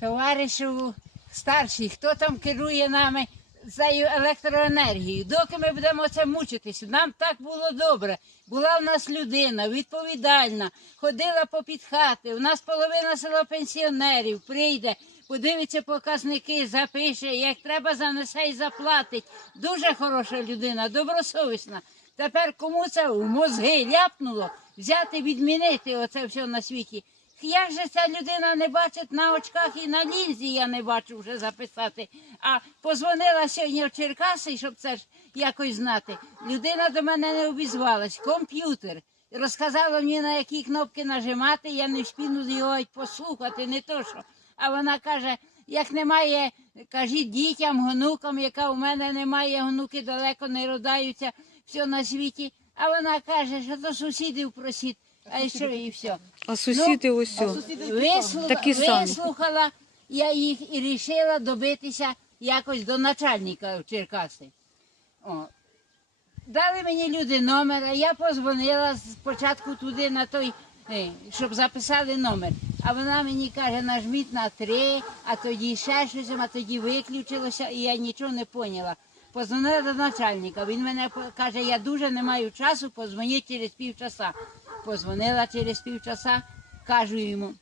товаришів старший, хто там керує нами за електроенергію. Доки ми будемо це мучитися, нам так було добре. Була в нас людина відповідальна, ходила попід хати. У нас половина села пенсіонерів прийде, подивиться показники, запише, як треба занесе і заплатить. Дуже хороша людина, добросовісна. Тепер кому це в мозги ляпнуло взяти, відмінити оце все на світі. Як же ця людина не бачить на очках і на лінзі, я не бачу вже записати. А позвонила сьогодні в Черкаси, щоб це ж якось знати. Людина до мене не обізвалась. Комп'ютер. Розказала мені, на які кнопки нажимати, я не встигну його послухати, не то що. А вона каже, як немає, кажіть дітям, гонукам, яка у мене немає, гонуки далеко не родаються, все на світі. А вона каже, що то сусідів просіть, а що і все. А сусіди ось. о. Такі самі. вислухала я їх і вирішила добитися якось до начальника в Черкаси. О. Дали мені люди номер, а я позвонила спочатку туди на той, е, щоб записали номер. А вона мені каже, нажміть на три, а тоді ще щось, а тоді виключилося, і я нічого не поняла. Позвонила до начальника. Він мене по- каже, я дуже не маю часу, позвоніть через півчаса. Позвонила через півчаса, кажу йому,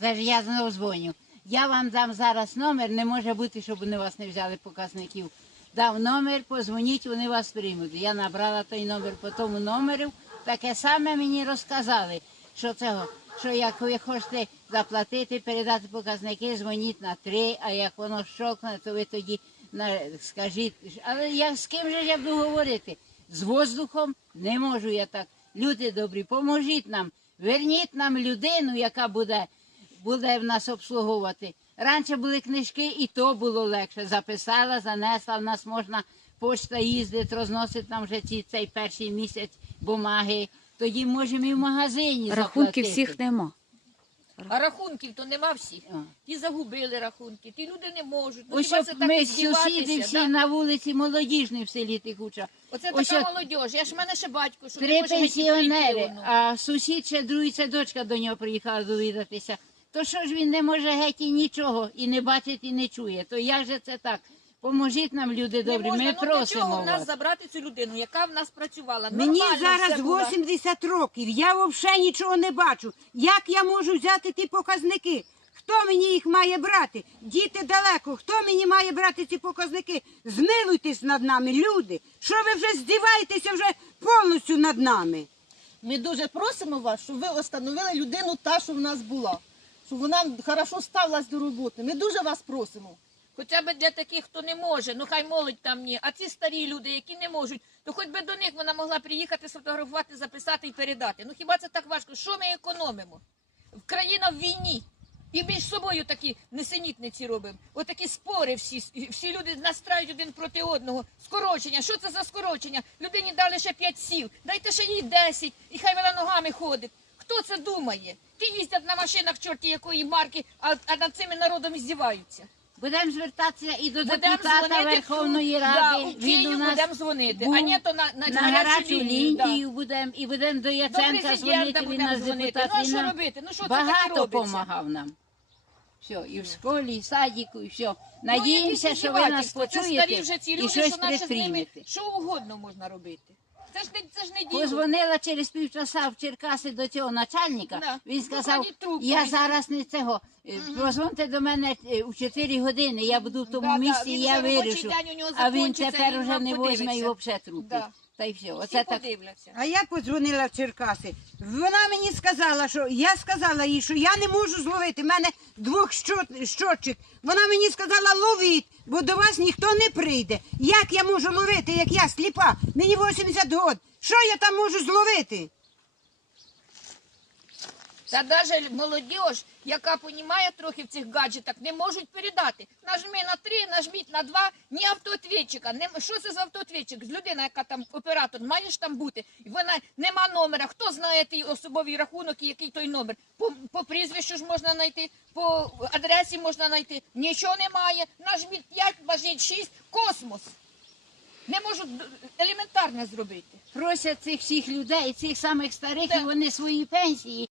це ж я знову дзвоню. Я вам дам зараз номер, не може бути, щоб вони вас не взяли показників. Дав номер, позвоніть, вони вас приймуть. Я набрала той номер по тому номеру. Таке саме мені розказали, що цього, що як ви хочете заплатити, передати показники, дзвоніть на три, а як воно щокне, то ви тоді на, скажіть. Але я з ким же я буду говорити? З воздухом не можу я так. Люди добрі, поможіть нам, верніть нам людину, яка буде буде в нас обслуговувати. Раніше були книжки, і то було легше. Записала, занесла, в нас можна почта їздить, розносить нам вже ці, цей перший місяць бумаги. Тоді можемо і в магазині Рахунків заплатити. всіх нема. А рахунків то нема всіх. Ті загубили рахунки, ті люди не можуть. Ну, Ось хіба щоб це так ми сусіди всі да? на вулиці молодіжні в селі Тихуча. Оце Ось така от молодь. Я ж в мене ще батько, що не Три може пенсіонери, а сусід ще другий, дочка до нього приїхала довідатися. То що ж він не може геть і нічого, і не бачить, і не чує. То як же це так? Поможіть нам, люди Не добрі, можна, ми ну, для чого просимо в нас вас. забрати цю людину, яка в нас працювала? Мені Нормально зараз все було. 80 років, я взагалі нічого не бачу. Як я можу взяти ті показники? Хто мені їх має брати? Діти далеко, хто мені має брати ці показники? Змилуйтесь над нами, люди. Що ви вже здіваєтеся вже повністю над нами? Ми дуже просимо вас, щоб ви встановили людину та, що в нас була, щоб вона хорошо ставилась до роботи. Ми дуже вас просимо. Хоча б для таких, хто не може, ну хай молодь там ні. А ці старі люди, які не можуть, то хоч би до них вона могла приїхати, сфотографувати, записати і передати. Ну хіба це так важко? Що ми економимо? Країна в війні. І між собою такі несенітниці робимо. Отакі спори всі, всі люди настраюють один проти одного. Скорочення. Що це за скорочення? Людині дали ще 5 сіл, дайте ще їй 10, і хай вона ногами ходить. Хто це думає? Ті їздять на машинах чорті якої марки, а, а над цими народом здіваються. Будемо звертатися і до Будемо депутата дзвонити Верховної да, Ради. у Київ у нас будемо дзвонити, був а ні, то на, на, на гарячу лінію будемо і будемо до До Яценка президента дзвонити. Він будемо нас дзвонити. депутат. Ну, а Він що нам робити? Ну, що це таке багато робиться? допомагав нам. Все, і в школі, і в садіку, і все. Надіємося, якісь що ви нас почуєте і щось предприймете. що угодно можна робити. Це ж не, це ж не діло. Позвонила через півчаса в Черкаси до цього начальника. Да. Він Ну, сказав, трубку, я зараз не цього. е, Позвонте до мене е, у 4 години, я буду в тому Да, да, місці, він і я вже робочий вирішу. день у нього А він закінчиться, тепер він уже вам не возьме його подивиться. взагалі трубки. Да. Та й все. Оце так. подивляться. А я подзвонила в Черкаси. Вона мені сказала, що я сказала їй, що я не можу зловити. У мене двох щот- щотчик. Вона мені сказала, ловіть, бо до вас ніхто не прийде. Як я можу ловити, як я сліпа? Мені 80 років. Що я там можу зловити? Та навіть молодіж, яка понімає трохи в цих гаджетах, не можуть передати. Нажми на три, нажміть на два, ні автоответчика. Не, що це за автоответчик? Людина, яка там оператор, маєш там бути. Вона нема номера. Хто знає той особовий рахунок і який той номер? По, по прізвищу ж можна знайти, по адресі можна знайти. Нічого немає. Нажміть 5, нажміть 6, космос. Не можуть елементарне зробити. Просять цих всіх людей, цих самих старих, і вони свої пенсії